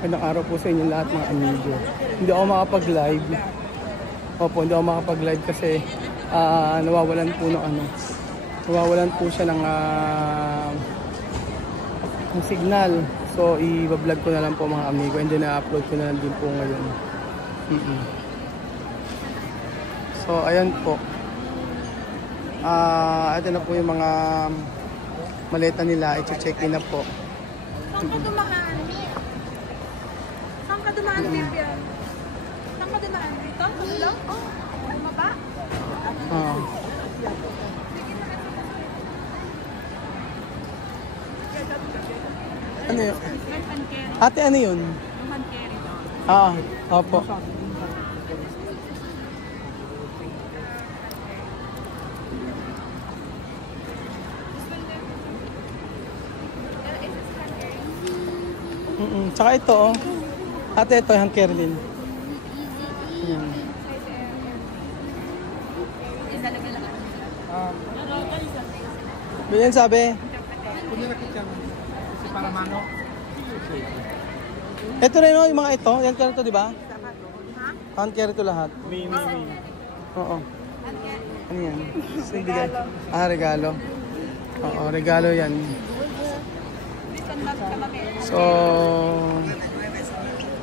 Magandang araw po sa inyo lahat mga amigo. Hindi ako makapag-live. Opo, hindi ako makapag-live kasi nawawalan po ng ano. Nawawalan po siya ng signal. So, i-vlog ko na lang po mga amigo and then na-upload ko na lang din po ngayon. So, ayan po. Ito na po yung mga maleta nila. I-check-in na po. Saan ka dumaan? Saan ka dumaan, Vivian? Saan ka dumaan? Dito? Tulong? Oh, bumaba? Ano yun? Ate, ano yun? Opo. Tsaka ito, oh. Ate, ito, hand carry din. Ayan. Bilhin sabi? Ito rin, oh, yung mga ito. Hand carry ito, di ba? Hand carry ito lahat. Oo. Ano yan? Regalo. Oo, regalo yan. So,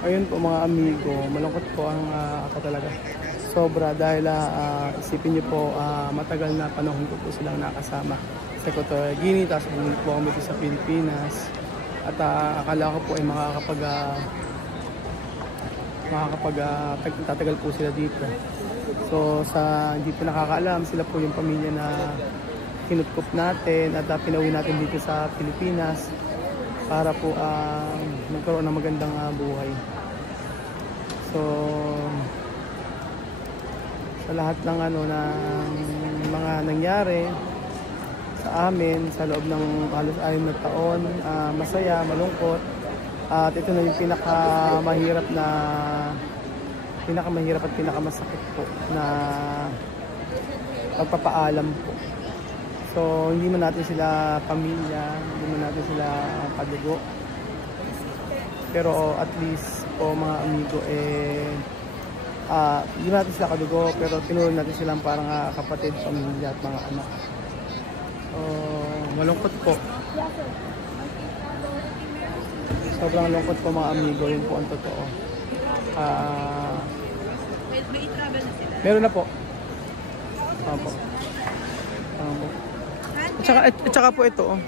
ayun po mga amigo, malungkot po ang ako talaga. Sobra dahil isipin niyo po matagal na panahon ko po silang nakasama sa Equatorial Guinea, tapos bumalik po kami sa Pilipinas at akala ko po ay tatagal po sila dito. So sa hindi po nakakaalam, sila po yung pamilya na kinutkop natin at pinauwi natin dito sa Pilipinas para po magkaroon ng magandang buhay. So sa lahat ng ng mga nangyari sa amin sa loob ng halos 6 na taon, masaya, malungkot, at ito na yung pinakamahirap at pinakamasakit po na pagpapaalam po. So, hindi man natin sila pamilya, hindi man natin sila kadugo. Pero at least po mga amigo, hindi natin sila kadugo, pero tinuro natin silang parang kapatid, pamilya at mga anak. So, malungkot po. Sobrang lungkot po mga amigo, yun po ang totoo. May i-travel na sila? Meron na po. Opo. At saka po ito, oh.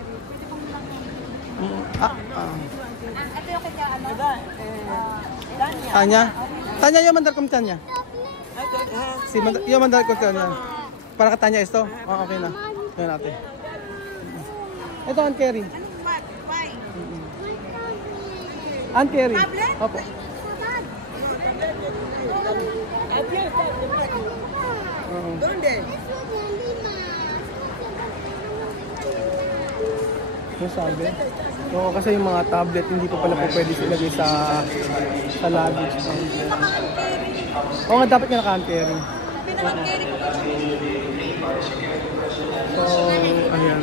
Ito yung kanya, Tanya? Tanya, yung mandal kong Tanya. Yung mandal kong Tanya. Para ka Tanya ito? Oh, okay na. Yan natin. Ito, hand carry. Why? Hand carry. Opo. Donde? Ano sabi? Oo, kasi yung mga tablet hindi pa pala po pwede ilagay sa luggage. Oo nga, dapat nga naka-hand carry. So, ayan.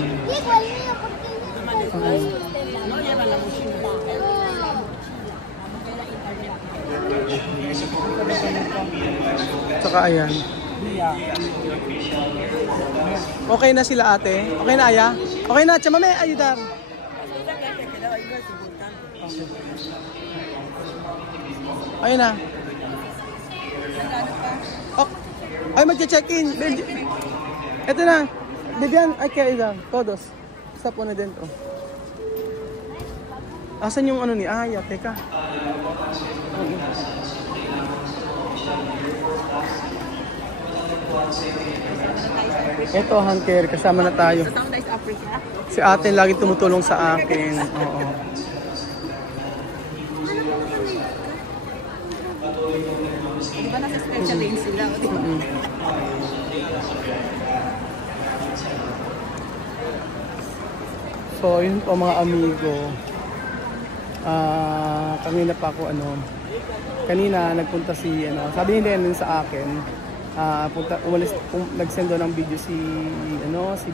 Saka ayan. Okay na sila ate? Okay na Aya? Okay na, chamame, ayudar. Ayun na. Oh, ay mag-check-in. Ito na. Vivian, ay kaya ayudar. Todos. Sa po na dentro. Asan yung ano ni Aya? Teka. Ito, hand carry. Kasama na tayo. Si ate lagi tumutulong sa akin. Oo. Di ba nasa special lane sila? So, yun po mga amigo. Kanina pa ako kanina nagpunta si sabi ni Lennon sa akin, nag-send ng video si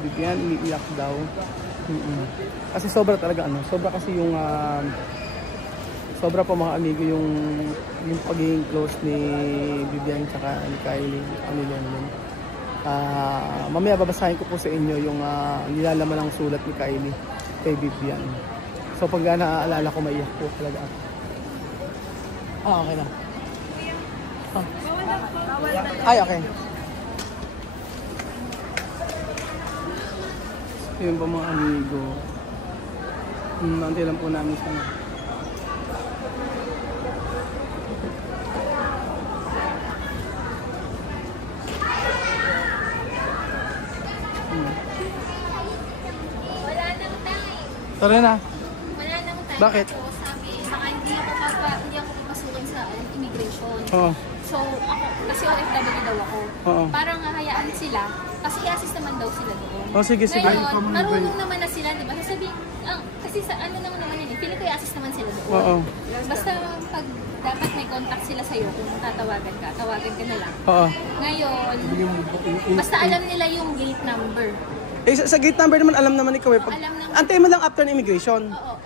Vivian, umiiyak daw. Kasi sobra talaga sobra kasi yung sobra po mga amigo yung pagiging close ni Vivian tsaka ni Kylie, ni Lenlen. Mamaya babasahin ko po sa inyo yung nilalaman ng sulat ni Kylie kay Vivian. So pag naaalala ko, maiyak po talaga ako. Okay na. Ay, okay. Yun po mga amigo. Antay lang po namin sa Wala nang time. Tara na. Wala nang time. Bakit? So, sabi, saka hindi ako papasukin sa immigration. Oo. So, ako, kasi OFW daw ako. Oo. Parang hayaan sila, kasi i-assist naman daw sila doon. Oh, sige, sige. Ngayon, marunong naman na sila, di ba? Sasabihin, kasi sa ano naman yun, feeling ko i-assist naman sila doon. Oo. Basta pag dapat may contact sila sa'yo, kung tawagan ka na lang. Oo. Ngayon, basta alam nila yung gate number. Eh, sa gate number naman, alam naman ikaw eh. Alam naman. Antay mo lang after ng immigration. Oo,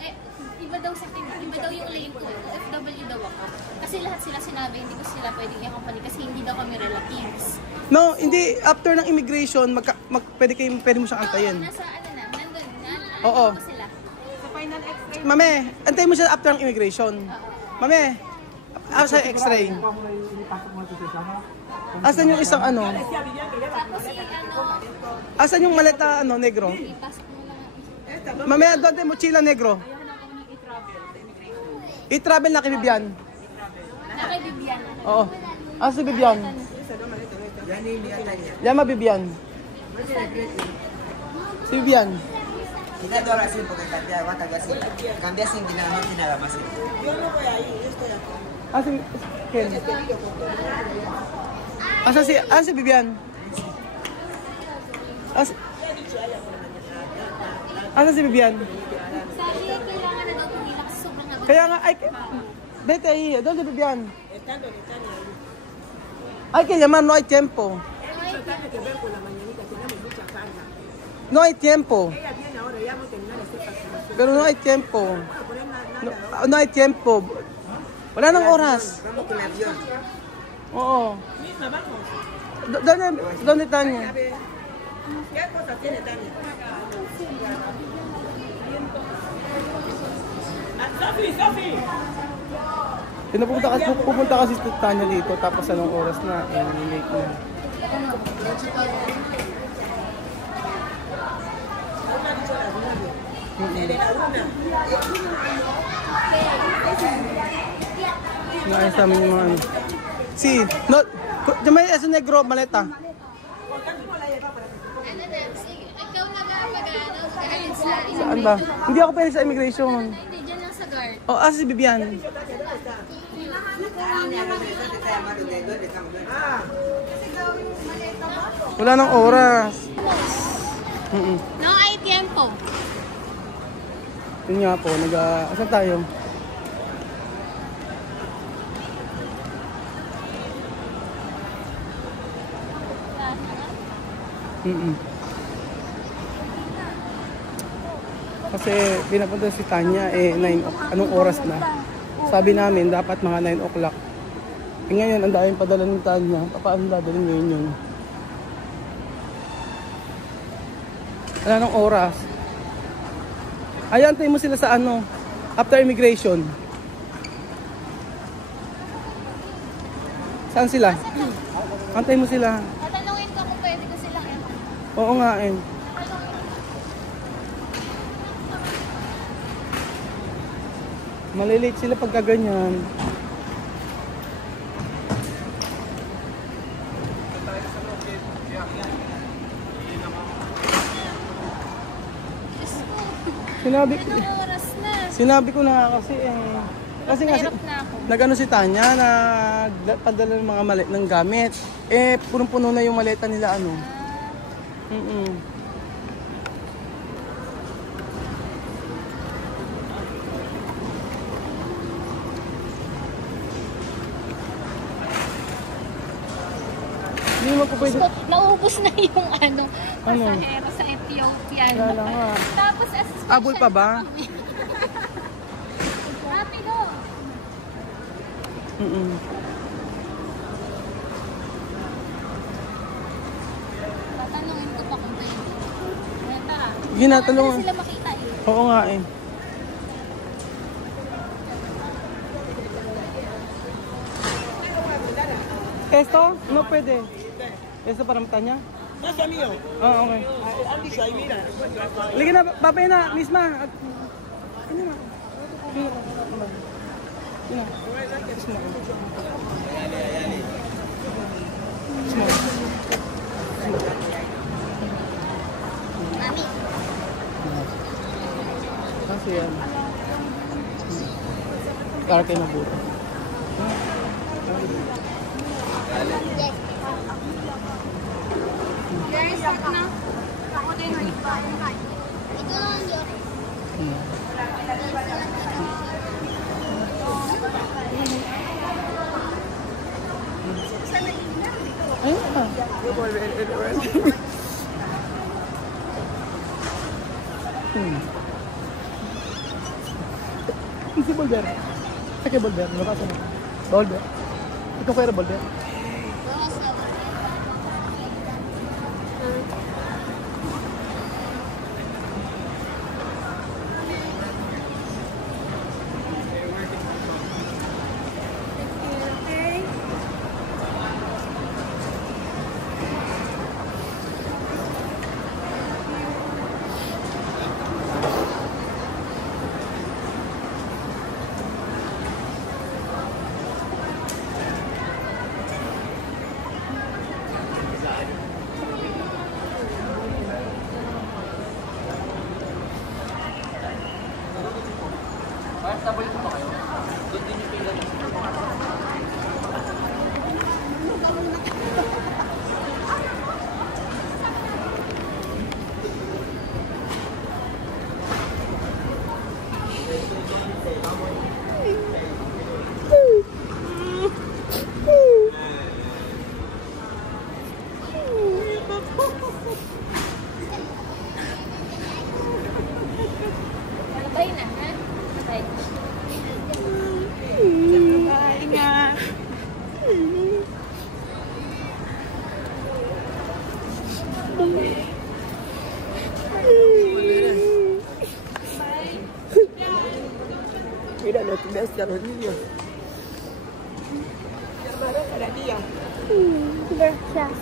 iba daw yung lane ko. OFW daw ako. Kasi lahat sila sinabi, hindi ko sila pwedeng i-accompany kasi hindi daw kami relatives. No, hindi. After ng immigration, pwede mo siyang antayin. Nasa ano na, nandun na. Oo. Ko sila. Mame, antay mo siya after ng immigration. Mame, sa x-ray. Asan yung isang ano? Tapos Asan yung maleta negro? ipasok mo lang. Mame, doon tayo mochila negro. I-travel na kay Vivian. Nakay Bibian. Oo. Si Vivian. Llama Vivian. Si Vivian. Kita dua rasin porque cambia sin dinamo sin nada más. Si Ken. Si Vivian. Si Vivian. Sabi, kailangan na daw pumila kasi sobrang haba. Kaya nga, vete ahí, ¿dónde Vivian? Hay que llamar, no hay tiempo. No hay tiempo. Pero no hay tiempo. No hay tiempo. Wala nang oras. Vamos con avión. Oo. ¿Dónde Tanya? ¿Qué cosa tiene Tania? Pupunta kasi si Tanya dito tapos anong oras na? Late na. Naayos namin yung mga ano. May aso negro, maleta. Ano na, ikaw na ba mag-ano? Dahil sa Saan ba? Hindi ako pwede sa immigration. Hindi, dyan lang sa guard. Si Vivian. Wala nang oras. No hay tiempo. Yun nga po, asan tayo? Kasi pinapunta si Tanya 9 anong oras na? Sabi namin dapat mga 9 o'clock. Ngayon ang daming padala ng Tanya. Paano dadalhin ngayon yun? Wala nang oras. Antay mo sila sa after immigration. Saan sila? Antay mo sila. Tatanungin ko kung pwede ko silang Oo nga Malilate sila pagka ganyan. Sinabi ko na kasi kasi nagano si Tanya na padala ng mga ng gamit. Punong-puno na yung maleta nila Hindi mo ko pwede. Naubos na yung pasahero sa Ethiopia. Wala nga. Tapos as Abol pa ba? Rapido. Tatanungin ko pa kung pwede. Ayan, tara. Ginatanong. Sila makita eh. Oo nga eh. Esto? No pwede. Esto para mata niya? Más amigo. Oo, okay. Andy ahí, mira. Lagi na, papay na, misma. Ano na? Yun na. Misma. Mami. Kasi yan. Para kayo mabuti. Yes. Guys, ako na. Ako din, ito lang yun. Ayun na. Si Bolder. Kaya Bolder. Nakasan na. Bolder. Ito kaya Bolder. Sabay na, ha? Sabay. Mira lo que me hace a los niños. Para tía. Gracias.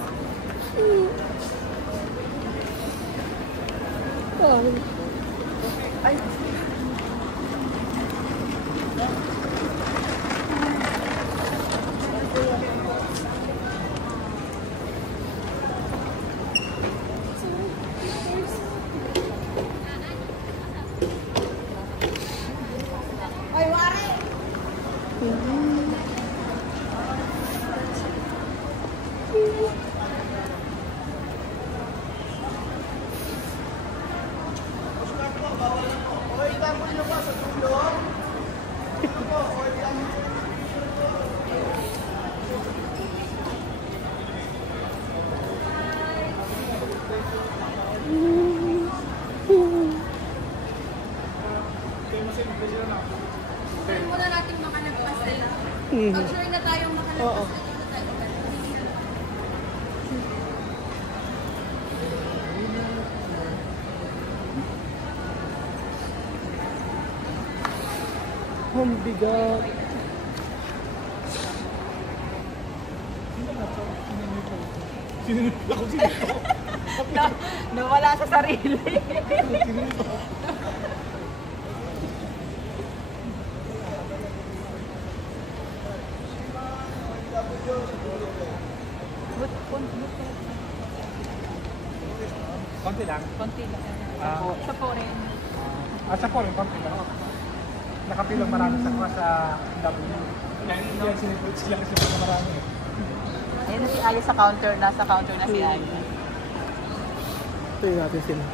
Ay. Muna natin makanagpasel. Pag-try na tayong makanagpasel. Oo. Ang bigat. Nawala sa sarili. Konti lang. Konti lang. Ah. Sa po rin. Sa po rin, konti lang. Nakapilang marami sa W. Hindi yan sinipot sila kasi marami. Ayun na si Ali sa counter. Nasa counter na si Ali. Tuloy natin sila.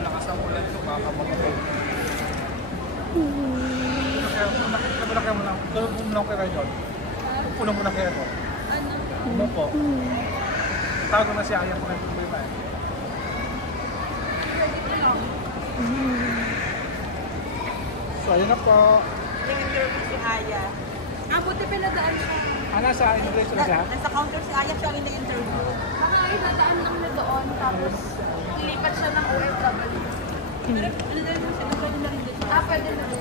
Malakas ang ulan ito, kakapagpapay. Kaya mo lang, gawin mo lang kayo doon. Puno mo na kayo doon. Ano? Umupo. Tago na si Aya kung may problema eh. So ayun na po. Yung interview si Aya. Buti pinadaan siya. Nasa immigration na siya? Nasa counter si Aya siya ang in-interview. Baka pinadaan lang na doon, tapos ilipat siya ng OFW. Pero ano din yung sinasabi na rin dito? Pwede na rin.